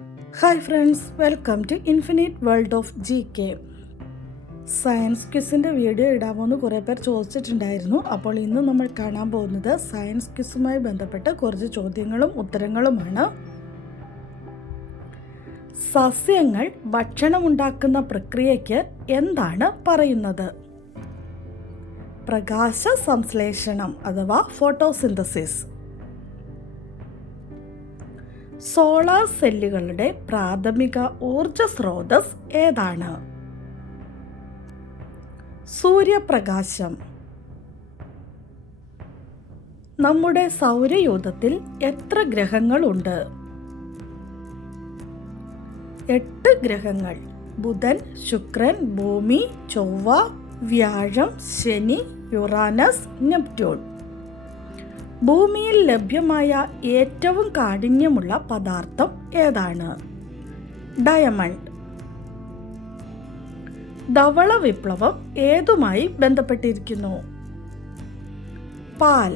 Hi friends, welcome to infinite world of GK. Science ക്വിസിൻ്റെ video ഇടാമെന്ന് കുറേ പേർ ചോദിച്ചിട്ടുണ്ടായിരുന്നു. അപ്പോൾ ഇന്ന് നമ്മൾ കാണാൻ പോകുന്നത് സയൻസ് ക്വിസുമായി ബന്ധപ്പെട്ട് കുറച്ച് ചോദ്യങ്ങളും ഉത്തരങ്ങളുമാണ്. സസ്യങ്ങൾ ഭക്ഷണമുണ്ടാക്കുന്ന പ്രക്രിയയ്ക്ക് എന്താണ് പറയുന്നത്? പ്രകാശ സംശ്ലേഷണം അഥവാ ഫോട്ടോസിന്തസിസ്. സോളാർ സെല്ലുകളുടെ പ്രാഥമിക ഊർജ സ്രോതസ് ഏതാണ്? സൂര്യപ്രകാശം. നമ്മുടെ സൗരയൂഥത്തിൽ എത്ര ഗ്രഹങ്ങളുണ്ട്? 8 ഗ്രഹങ്ങൾ. ബുധൻ, ശുക്രൻ, ഭൂമി, ചൊവ്വ, വ്യാഴം, ശനി, യുറാനസ്, നെപ്റ്റ്യൂൺ. ഭൂമിയിൽ ലഭ്യമായ ഏറ്റവും കാഠിന്യമുള്ള പദാർത്ഥം ഏതാണ്? ഡയമണ്ട്. ധവള വിപ്ലവം ഏതുമായി ബന്ധപ്പെട്ടിരിക്കുന്നു? പാൽ.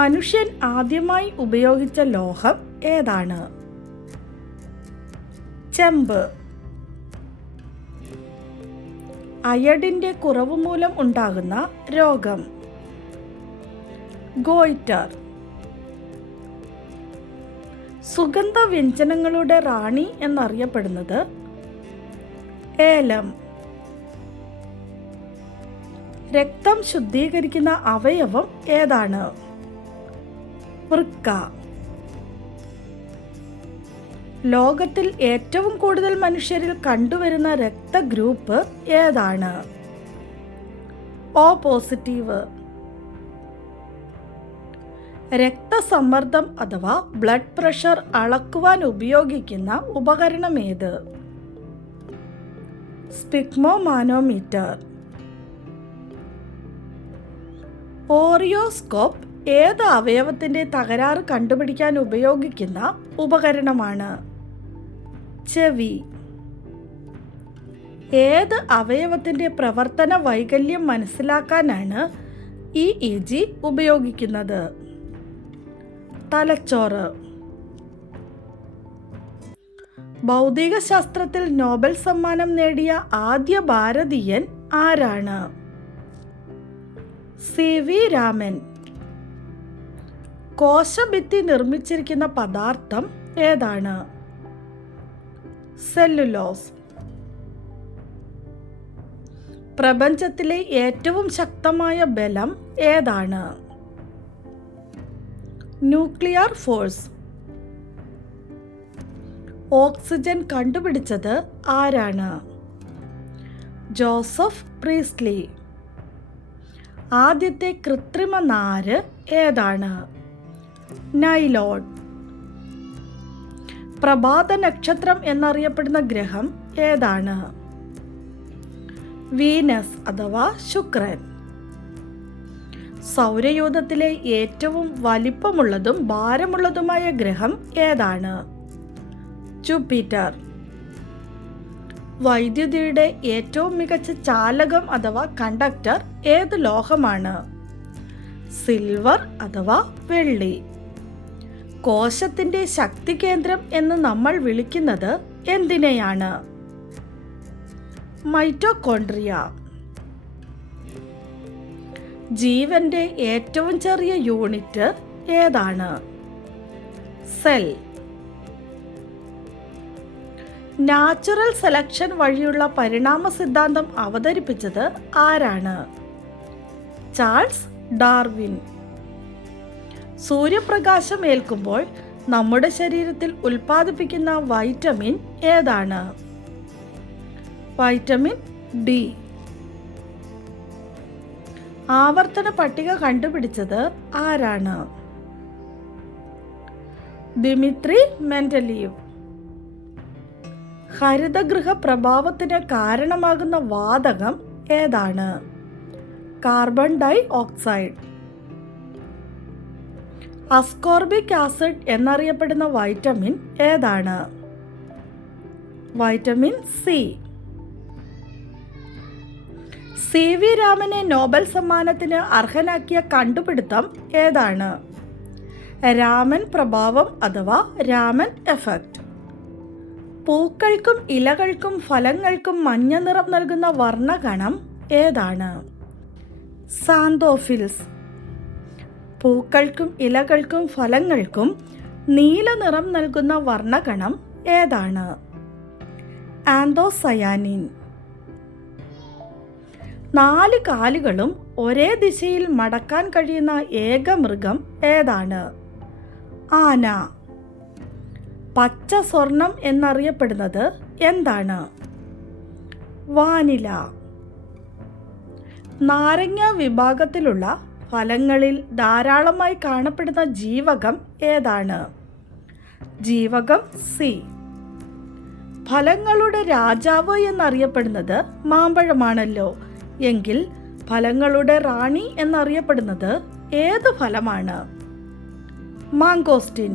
മനുഷ്യൻ ആദ്യമായി ഉപയോഗിച്ച ലോഹം ഏതാണ്? ചെമ്പ്. അയഡിന്റെ കുറവ് മൂലം ഉണ്ടാകുന്ന രോഗം? ഗോയിറ്റർ. സുഗന്ധ വ്യഞ്ജനങ്ങളുടെ റാണി എന്നറിയപ്പെടുന്നത്? ഏലം. രക്തം ശുദ്ധീകരിക്കുന്ന അവയവം ഏതാണ്? വൃക്ക. ലോകത്തിൽ ഏറ്റവും കൂടുതൽ മനുഷ്യരിൽ കണ്ടുവരുന്ന രക്തഗ്രൂപ്പ് ഏതാണ്? O positive. രക്തസമ്മർദ്ദം അഥവാ ബ്ലഡ് പ്രഷർ അളക്കുവാൻ ഉപയോഗിക്കുന്ന ഉപകരണം ഏത്? സ്പിഗ്മോമാനോമീറ്റർ. ഓറിയോസ്കോപ്പ് ഏത് അവയവത്തിന്റെ തകരാറ് കണ്ടുപിടിക്കാൻ ഉപയോഗിക്കുന്ന ഉപകരണമാണ്? ചെവി. ഏത് അവയവത്തിന്റെ പ്രവർത്തന വൈകല്യം മനസ്സിലാക്കാനാണ് EEG ഉപയോഗിക്കുന്നത്? തലച്ചോറ്. ഭൗതിക ശാസ്ത്രത്തിൽ നോബൽ സമ്മാനം നേടിയ ആദ്യ ഭാരതീയൻ ആരാണ്? CV രാമൻ. കോശഭിത്തി നിർമ്മിച്ചിരിക്കുന്ന പദാർത്ഥം ഏതാണ്? സെല്ലുലോസ്. പ്രപഞ്ചത്തിലെ ഏറ്റവും ശക്തമായ ബലം ഏതാണ്? Nuclear force. ഓക്സിജൻ കണ്ടുപിടിച്ചത് ആരാണ്? ജോസഫ് പ്രീസ്ലി. ആദ്യത്തെ കൃത്രിമ നാര് ഏതാണ്? നൈലോൺ. പ്രഭാത നക്ഷത്രം എന്നറിയപ്പെടുന്ന ഗ്രഹം ഏതാണ്? വീനസ് അഥവാ ശുക്രൻ. സൗരയൂഥത്തിലെ ഏറ്റവും വലിപ്പമുള്ളതും ഭാരമുള്ളതുമായ ഗ്രഹം ഏതാണ്? ജൂപ്പിറ്റർ. വൈദ്യുതിയുടെ ഏറ്റവും മികച്ച ചാലകം അഥവാ കണ്ടക്ടർ ഏത് ലോഹമാണ്? സിൽവർ അഥവാ വെള്ളി. കോശത്തിന്റെ ശക്തി കേന്ദ്രം എന്ന് നമ്മൾ വിളിക്കുന്നത് എന്തിനെയാണ്? മൈറ്റോകോൺട്രിയ. ജീവന്റെ ഏറ്റവും ചെറിയ യൂണിറ്റ് ഏതാണ്? സെൽ. നാച്ചുറൽ സെലക്ഷൻ വഴിയുള്ള പരിണാമ സിദ്ധാന്തം അവതരിപ്പിച്ചത് ആരാണ്? Charles Darwin. സൂര്യപ്രകാശം ഏൽക്കുമ്പോൾ നമ്മുടെ ശരീരത്തിൽ ഉൽപ്പാദിപ്പിക്കുന്ന വൈറ്റമിൻ ഏതാണ്? Vitamin D. ആവർത്തന പട്ടിക കണ്ടുപിടിച്ചത് ആരാണ്? Dmitri Mendeleev. ഹരിതഗൃഹ പ്രഭാവത്തിന് കാരണമാകുന്ന വാതകം ഏതാണ്? Carbon dioxide. Ascorbic acid എന്നറിയപ്പെടുന്ന വൈറ്റമിൻ ഏതാണ്? Vitamin C. CV രാമനെ നോബൽ സമ്മാനത്തിന് അർഹനാക്കിയ കണ്ടുപിടുത്തം ഏതാണ്? രാമൻ പ്രഭാവം അഥവാ രാമൻ എഫക്റ്റ്. പൂക്കൾക്കും ഇലകൾക്കും ഫലങ്ങൾക്കും മഞ്ഞ നിറം നൽകുന്ന വർണ്ണകണം ഏതാണ്? സാന്തോഫിൽസ്. പൂക്കൾക്കും ഇലകൾക്കും ഫലങ്ങൾക്കും നീല നിറം നൽകുന്ന വർണ്ണകണം ഏതാണ്? ആന്തോസയാനിൻ. 4 കാലുകളും ഒരേ ദിശയിൽ മടക്കാൻ കഴിയുന്ന ഏക മൃഗം ഏതാണ്? ആന. പച്ച സ്വർണം എന്നറിയപ്പെടുന്നത് എന്താണ്? വാനില. നാരങ്ങ വിഭാഗത്തിലുള്ള ഫലങ്ങളിൽ ധാരാളമായി കാണപ്പെടുന്ന ജീവകം ഏതാണ്? ജീവകം സി. ഫലങ്ങളുടെ രാജാവ് എന്നറിയപ്പെടുന്നത് മാമ്പഴമാണല്ലോ. എങ്കിൽ ഫലങ്ങളുടെ റാണി എന്നറിയപ്പെടുന്നത് ഏത് ഫലമാണ്? മാങ്കോസ്റ്റിൻ.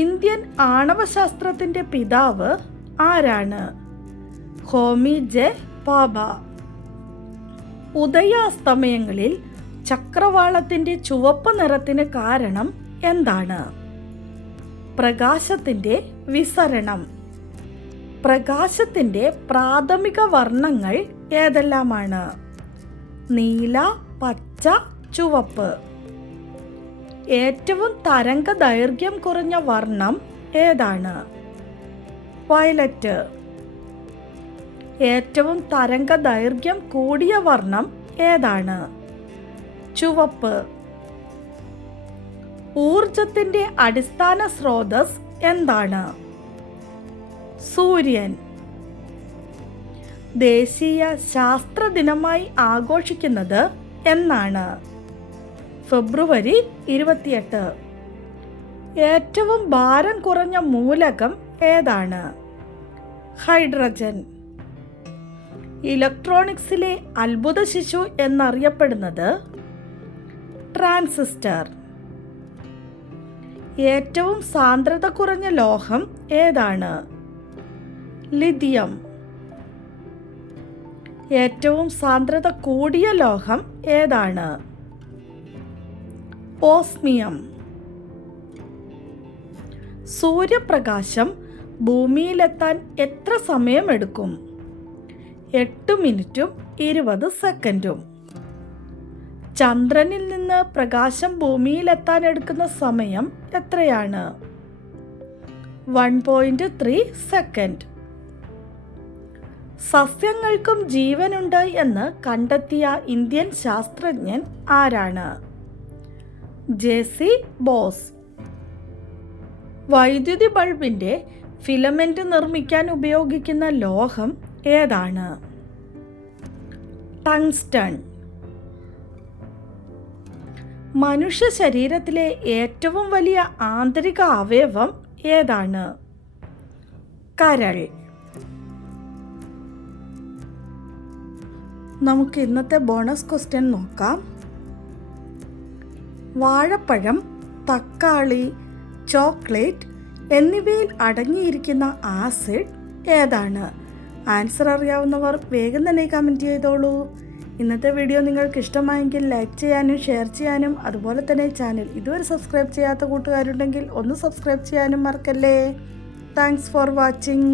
ഇന്ത്യൻ ആണവശാസ്ത്രത്തിൻ്റെ പിതാവ് ആരാണ്? ഹോമി ജെ ഭാഭ. ഉദയാസ്തമയങ്ങളിൽ ചക്രവാളത്തിൻ്റെ ചുവപ്പ് നിറത്തിന് കാരണം എന്താണ്? പ്രകാശത്തിൻ്റെ വിസരണം. പ്രകാശത്തിൻ്റെ പ്രാഥമിക വർണ്ണങ്ങൾ ഏതെല്ലാമാണ്? നീല, പച്ച, ചുവപ്പ്. ഏറ്റവും തരംഗ ദൈർഘ്യം കുറഞ്ഞ വർണ്ണം ഏതാണ്? വയലറ്റ്. ഏറ്റവും തരംഗ ദൈർഘ്യം കൂടിയ വർണ്ണം ഏതാണ്? ചുവപ്പ്. ഊർജത്തിൻ്റെ അടിസ്ഥാന സ്രോതസ് എന്താണ്? സൂര്യൻ. ദേശീയ ശാസ്ത്ര ദിനമായി ആഘോഷിക്കുന്നത് എന്നാണ്? ഫെബ്രുവരി 28. ഏറ്റവും ഭാരം കുറഞ്ഞ മൂലകം ഏതാണ്? ഹൈഡ്രജൻ. ഇലക്ട്രോണിക്സിലെ അത്ഭുത ശിശു എന്നറിയപ്പെടുന്നത്? ട്രാൻസിസ്റ്റർ. ഏറ്റവും സാന്ദ്രത കുറഞ്ഞ ലോഹം ഏതാണ്? ലിഥിയം. ഏറ്റവും സാന്ദ്രത കൂടിയ ലോഹം ഏതാണ്? ഓസ്മിയം. സൂര്യപ്രകാശം ഭൂമിയിലെത്താൻ എത്ര സമയമെടുക്കും? 8 മിനിറ്റും 20 സെക്കൻഡും. ചന്ദ്രനിൽ നിന്ന് പ്രകാശം ഭൂമിയിലെത്താൻ എടുക്കുന്ന സമയം എത്രയാണ്? 1.3 സെക്കൻഡ്. സസ്യങ്ങൾക്കും ജീവനുണ്ട് എന്ന് കണ്ടെത്തിയ ഇന്ത്യൻ ശാസ്ത്രജ്ഞൻ ആരാണ്? ജെ.സി. ബോസ്. വൈദ്യുതി ബൾബിൻ്റെ ഫിലമെന്റ് നിർമ്മിക്കാൻ ഉപയോഗിക്കുന്ന ലോഹം ഏതാണ്? ടങ്സ്റ്റൺ. മനുഷ്യ ശരീരത്തിലെ ഏറ്റവും വലിയ ആന്തരിക അവയവം ഏതാണ്? കരൾ. നമുക്ക് ഇന്നത്തെ ബോണസ് ക്വസ്റ്റ്യൻ നോക്കാം. വാഴപ്പഴം, തക്കാളി, ചോക്ലേറ്റ് എന്നിവയിൽ അടങ്ങിയിരിക്കുന്ന ആസിഡ് ഏതാണ്? ആൻസർ അറിയാവുന്നവർ വേഗം തന്നെ കമൻറ്റ് ചെയ്തോളൂ. ഇന്നത്തെ വീഡിയോ നിങ്ങൾക്ക് ഇഷ്ടമായെങ്കിൽ ലൈക്ക് ചെയ്യാനും ഷെയർ ചെയ്യാനും അതുപോലെ തന്നെ ചാനൽ ഇതുവരെ സബ്സ്ക്രൈബ് ചെയ്യാത്ത കൂട്ടുകാരുണ്ടെങ്കിൽ ഒന്ന് സബ്സ്ക്രൈബ് ചെയ്യാനും മറക്കല്ലേ. Thanks for watching.